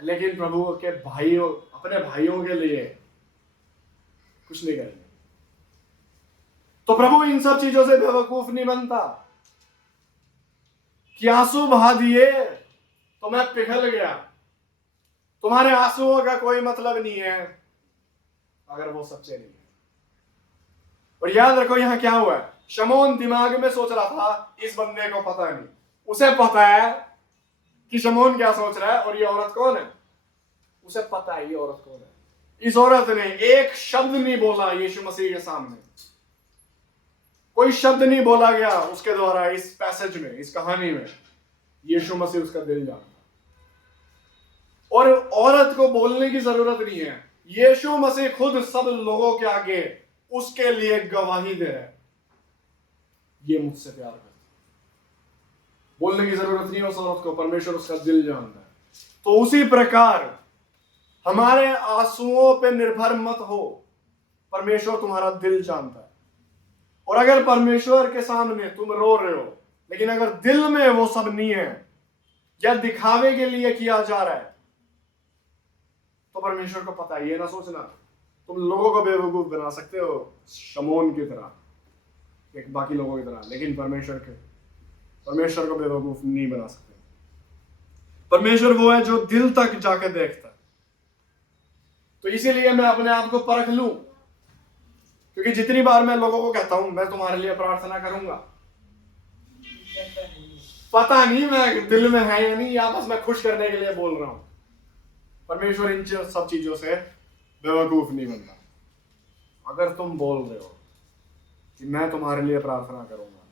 लेकिन प्रभु के भाइयों, अपने भाइयों के लिए कुछ नहीं करेंगे। तो प्रभु इन सब चीजों से बेवकूफ नहीं बनता कि आंसू बहा दिए तो मैं पिघल गया। तुम्हारे आंसुओं का कोई मतलब नहीं है अगर वो सच्चे नहीं है। और याद रखो यहां क्या हुआ है, शमौन दिमाग में सोच रहा था, इस बंदे को पता नहीं, उसे पता है कि शमौन क्या सोच रहा है और ये औरत कौन है, उसे पता है ये औरत कौन है। इस औरत ने एक शब्द नहीं बोला यीशु मसीह के सामने, कोई शब्द नहीं बोला गया उसके द्वारा इस पैसेज में, इस कहानी में। यीशु मसीह उसका दिल जानता, और औरत को बोलने की जरूरत नहीं है, यीशु मसीह खुद सब लोगों के आगे उसके लिए गवाही दे रहे, ये मुझसे प्यार करता। बोलने की जरूरत नहीं है उस औरत को, परमेश्वर उसका दिल जानता है। तो उसी प्रकार हमारे आंसुओं पे निर्भर मत हो, परमेश्वर तुम्हारा दिल जानता है। और अगर परमेश्वर के सामने तुम रो रहे हो, लेकिन अगर दिल में वो सब नहीं है या दिखावे के लिए किया जा रहा है, तो परमेश्वर को पता है। ये ना सोचना तुम लोगों को बेवकूफ बना सकते हो शमौन की तरह, एक बाकी लोगों की तरह, लेकिन परमेश्वर को बेवकूफ नहीं बना सकते। परमेश्वर वो है जो दिल तक जाके देखता है। तो इसीलिए मैं अपने आप को परख लूं, क्योंकि जितनी बार मैं लोगों को कहता हूं मैं तुम्हारे लिए प्रार्थना करूंगा, पता नहीं मैं दिल में है या नहीं, या बस मैं खुश करने के लिए बोल रहा हूं। परमेश्वर इन सब चीजों से बेवकूफ नहीं बनता। अगर तुम बोल रहे हो कि मैं तुम्हारे लिए प्रार्थना करूंगा,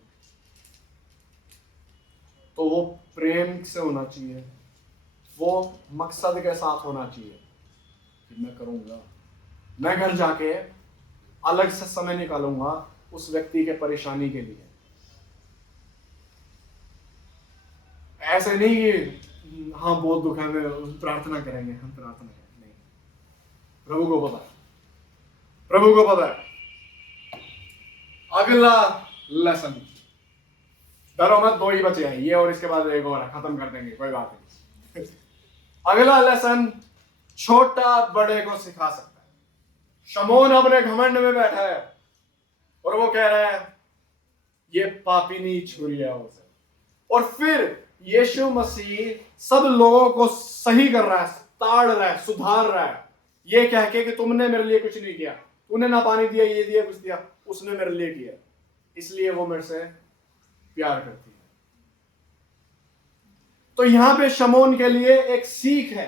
तो वो प्रेम से होना चाहिए, वो मकसद के साथ होना चाहिए कि मैं करूंगा। मैं घर जाके अलग से समय निकालूंगा उस व्यक्ति के परेशानी के लिए। ऐसे नहीं कि हाँ बहुत दुख है, मैं प्रार्थना करेंगे, हम प्रार्थना करेंगे, नहीं। प्रभु को पता है, प्रभु को पता है। अगला लेसन, डरो मत, 2 ही बचे हैं ये, और इसके बाद एक और है, खत्म कर देंगे, कोई बात नहीं। अगला लेसन छोटा बड़े को सिखा सकता है। शमौन अपने घमंड में बैठा है और वो कह रहा है ये पापिनी छुरी है उसे, और फिर यीशु मसीह सब लोगों को सही कर रहा है, ताड़ रहा है, सुधार रहा है। ये कह के कि तुमने मेरे लिए कुछ नहीं किया, तूने ना पानी दिया, ये दिया, कुछ दिया, उसने मेरे लिए किया, इसलिए वो मेरे से प्यार करती है। तो यहां पे शमौन के लिए एक सीख है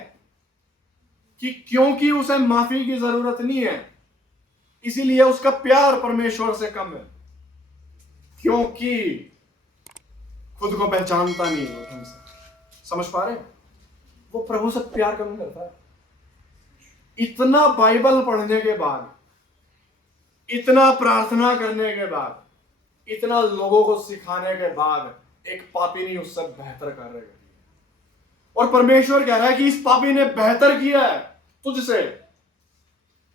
कि क्योंकि उसे माफी की जरूरत नहीं है, इसीलिए उसका प्यार परमेश्वर से कम है, क्योंकि खुद को पहचानता नहीं है वो तुमसे। समझ पा रहे हैं? वो प्रभु से प्यार कम करता है। इतना बाइबल पढ़ने के बाद, इतना प्रार्थना करने के बाद, इतना लोगों को सिखाने के बाद एक पापी नहीं उससे बेहतर कार्य कर दिया। और परमेश्वर कह रहा है कि इस पापी ने बेहतर किया है तुझसे,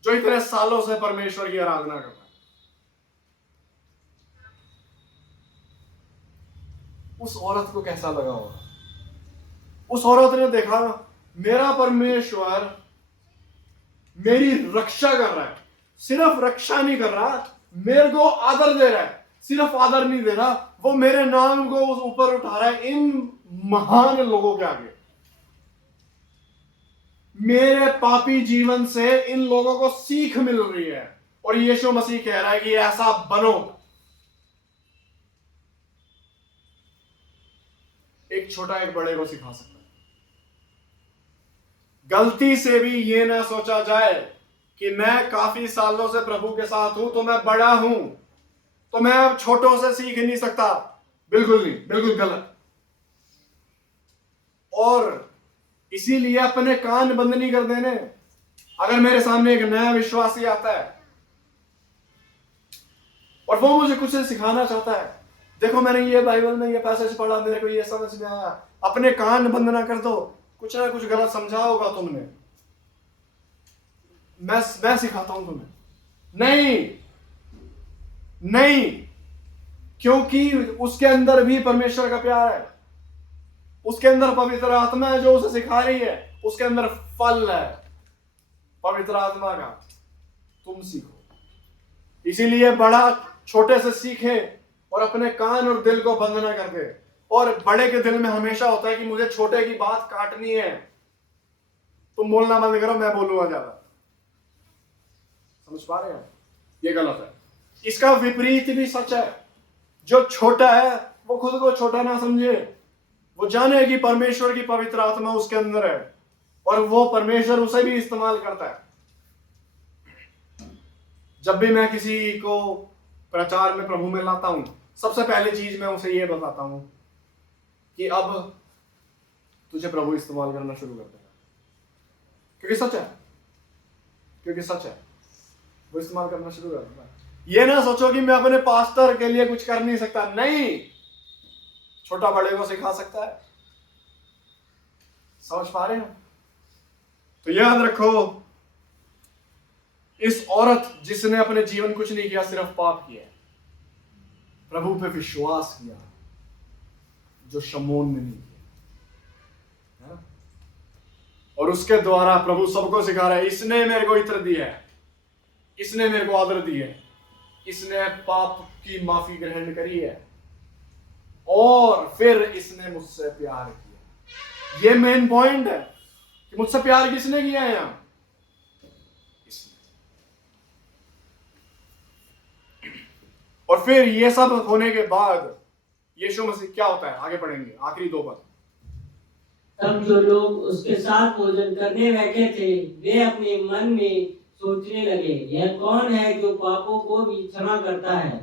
जो इतने सालों से परमेश्वर की आराधना कर रहा है। उस औरत को कैसा लगा होगा? उस औरत ने देखा मेरा परमेश्वर मेरी रक्षा कर रहा है, सिर्फ रक्षा नहीं कर रहा, मेरे को आदर दे रहा है। सिर्फ आदर नहीं दे रहा, वो मेरे नाम को ऊपर उठा रहा है इन महान लोगों के आगे। मेरे पापी जीवन से इन लोगों को सीख मिल रही है, और यीशु मसीह कह रहा है कि ऐसा बनो। एक छोटा एक बड़े को सिखा सकता है। गलती से भी ये ना सोचा जाए कि मैं काफी सालों से प्रभु के साथ हूं तो मैं बड़ा हूं, तो मैं अब छोटों से सीख नहीं सकता। बिल्कुल नहीं, बिल्कुल गलत। और इसीलिए अपने कान बंद नहीं कर देने। अगर मेरे सामने एक नया विश्वासी आता है और वो मुझे कुछ सिखाना चाहता है, देखो मैंने ये बाइबल में ये पैसेज पढ़ा, मेरे को ये समझ में आया, अपने कान बंद ना कर दो। कुछ ना कुछ गलत समझा होगा तुमने, मैं सिखाता हूं तुम्हें। नहीं नहीं, क्योंकि उसके अंदर भी परमेश्वर का प्यार है, उसके अंदर पवित्र आत्मा है जो उसे सिखा रही है, उसके अंदर फल है पवित्र आत्मा का। तुम सीखो। इसीलिए बड़ा छोटे से सीखे और अपने कान और दिल को बंद ना कर दे। और बड़े के दिल में हमेशा होता है कि मुझे छोटे की बात काटनी है, तुम बोलना बंद करो, मैं बोलूंगा ज्यादा। समझ पा रहे हैं? ये गलत है। इसका विपरीत भी सच है। जो छोटा है वो खुद को छोटा ना समझे, वो जाने कि परमेश्वर की पवित्र आत्मा उसके अंदर है और वो परमेश्वर उसे भी इस्तेमाल करता है। जब भी मैं किसी को प्रचार में प्रभु में लाता हूं, सबसे पहली चीज मैं उसे ये बताता हूं कि अब तुझे प्रभु इस्तेमाल करना शुरू कर देगा, क्योंकि सच है, क्योंकि सच है, वो इस्तेमाल करना शुरू कर देगा। ये ना सोचो कि मैं अपने पास्टर के लिए कुछ कर नहीं सकता। नहीं, छोटा बड़े को सिखा सकता है। समझ पा रहे हैं? तो याद रखो, इस औरत जिसने अपने जीवन कुछ नहीं किया, सिर्फ पाप किया, प्रभु पे विश्वास किया, जो शमौन ने नहीं किया, है? और उसके द्वारा प्रभु सबको सिखा रहा है, इसने मेरे को इत्र दिया है, इसने मेरे को आदर दी है, इसने पाप की माफी ग्रहण करी है, और फिर इसने मुझसे प्यार किया। ये मेन पॉइंट है कि मुझसे प्यार किसने किया है यहां? और फिर ये सब होने के बाद यीशु मसीह क्या होता है, आगे पढ़ेंगे, आखिरी 2 पद। तब जो लोग उसके साथ भोजन करने बैठे थे, वे अपने मन में सोचने लगे, यह कौन है जो पापों को भी क्षमा करता है?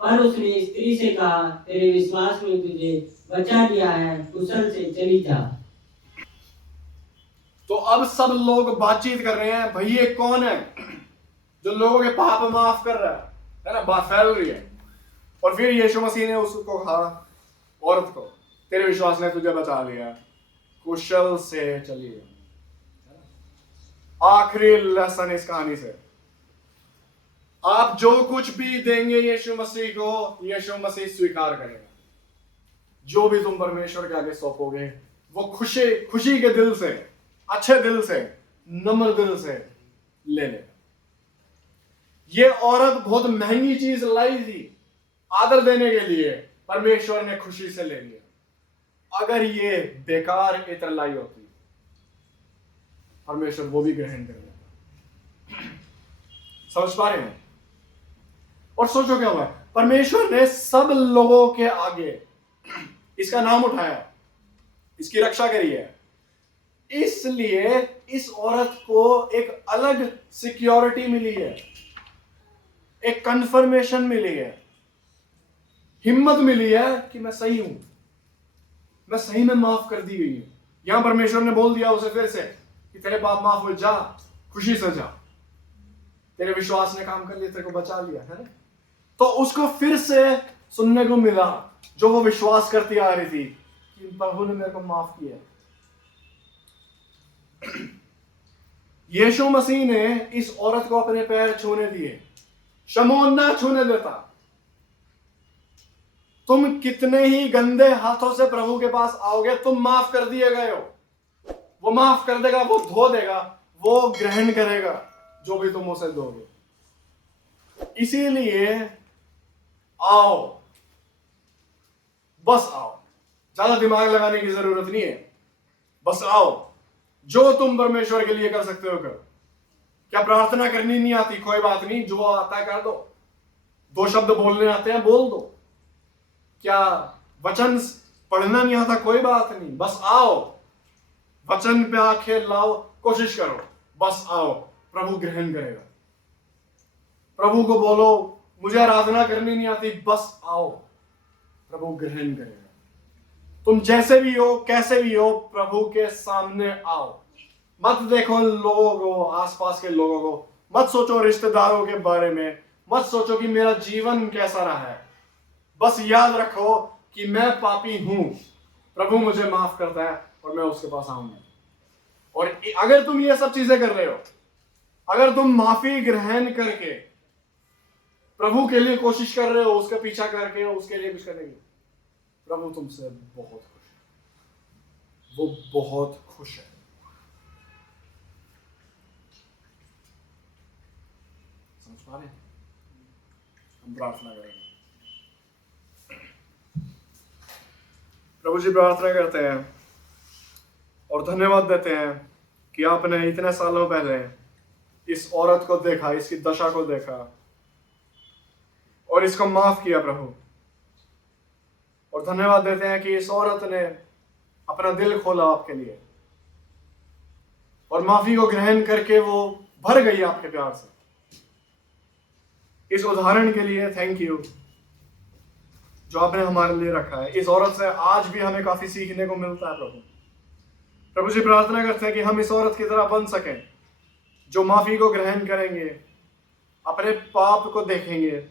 पर उसने स्त्री से कहा, तेरे विश्वास ने तुझे बचा लिया है, कुशल से चली जा। तो अब सब लोग बातचीत कर रहे हैं, भाई ये कौन है जो लोगों के पाप माफ कर रहा है ना, बात फैल रही है। और फिर यीशु मसीह ने उसको कहा, औरत को, तेरे विश्वास ने तुझे बचा लिया, कुशल से चलिए। आखिरी लेसन इस कहानी से, आप जो कुछ भी देंगे यीशु मसीह को, यीशु मसीह स्वीकार करेगा। जो भी तुम परमेश्वर के आगे सौंपोगे, वो खुशी के दिल से, अच्छे दिल से, नम्र दिल से ले ले। ये औरत बहुत महंगी चीज लाई थी आदर देने के लिए, परमेश्वर ने खुशी से ले लिया। अगर ये बेकार इत्र लाई होती, परमेश्वर वो भी ग्रहण कर लेता। समझ पा रहे हैं? और सोचो क्या हुआ, परमेश्वर ने सब लोगों के आगे इसका नाम उठाया, इसकी रक्षा करी है, इसलिए इस औरत को एक अलग सिक्योरिटी मिली है, एक कंफर्मेशन मिली है, हिम्मत मिली है कि मैं सही हूं, मैं सही में माफ कर दी गई हूं। यहां परमेश्वर ने बोल दिया उसे फिर से कि तेरे पाप माफ हो, जा खुशी से जा, तेरे विश्वास ने काम कर लिया, तेरे को बचा लिया, है ना? तो उसको फिर से सुनने को मिला जो वो विश्वास करती आ रही थी कि प्रभु ने मेरे को माफ किया। यीशु मसीह ने इस औरत को अपने पैर छूने दिए, शमौन ना छूने देता। तुम कितने ही गंदे हाथों से प्रभु के पास आओगे, तुम माफ कर दिए गए हो, वो माफ कर देगा, वो धो देगा, वो ग्रहण करेगा जो भी तुम उसे दोगे। इसीलिए आओ, बस आओ, ज्यादा दिमाग लगाने की जरूरत नहीं है, बस आओ, जो तुम परमेश्वर के लिए कर सकते हो करो। क्या प्रार्थना करनी नहीं आती? कोई बात नहीं, जो आता है कर दो। 2 शब्द बोलने आते हैं, बोल दो। क्या वचन पढ़ना नहीं आता? कोई बात नहीं, बस आओ, वचन पे आंखें लाओ, कोशिश करो, बस आओ, प्रभु ग्रहण करेगा। प्रभु को बोलो मुझे आराधना करनी नहीं आती, बस आओ, प्रभु ग्रहण करेगा। तुम जैसे भी हो, कैसे भी हो, प्रभु के सामने आओ। मत देखो लोगों को, आसपास के लोगों को, मत सोचो रिश्तेदारों के बारे में, मत सोचो कि मेरा जीवन कैसा रहा है। बस याद रखो कि मैं पापी हूं, प्रभु मुझे माफ करता है और मैं उसके पास आऊंगा। और अगर तुम ये सब चीजें कर रहे हो, अगर तुम माफी ग्रहण करके प्रभु के लिए कोशिश कर रहे हो, उसका पीछा करके उसके लिए कुछ करेंगे, प्रभु तुमसे बहुत खुश है, वो बहुत खुश है। समझ पा रहे हैं? हम प्रार्थना करेंगे। प्रभु जी, प्रार्थना करते हैं और धन्यवाद देते हैं कि आपने इतने सालों पहले इस औरत को देखा, इसकी दशा को देखा और इसको माफ किया प्रभु। और धन्यवाद देते हैं कि इस औरत ने अपना दिल खोला आपके लिए और माफी को ग्रहण करके वो भर गई आपके प्यार से। इस उदाहरण के लिए थैंक यू जो आपने हमारे लिए रखा है। इस औरत से आज भी हमें काफी सीखने को मिलता है प्रभु। प्रभु जी, प्रार्थना करते हैं कि हम इस औरत की तरह बन सकें जो माफी को ग्रहण करेंगे, अपने पाप को देखेंगे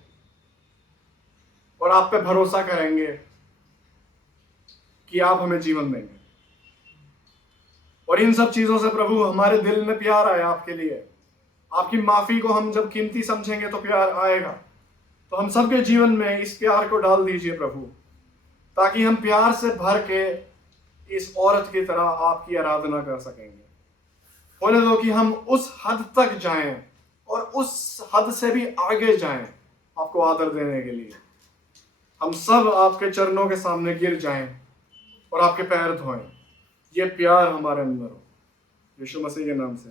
और आप पे भरोसा करेंगे कि आप हमें जीवन देंगे। और इन सब चीजों से प्रभु हमारे दिल में प्यार आया आपके लिए। आपकी माफी को हम जब कीमती समझेंगे तो प्यार आएगा। तो हम सबके जीवन में इस प्यार को डाल दीजिए प्रभु, ताकि हम प्यार से भर के इस औरत की तरह आपकी आराधना कर सकेंगे। होने दो कि हम उस हद तक जाएं और उस हद से भी आगे जाएं आपको आदर देने के लिए। हम सब आपके चरणों के सामने गिर जाएं और आपके पैर धोएं। ये प्यार हमारे अंदर हो, यीशु मसीह के नाम से।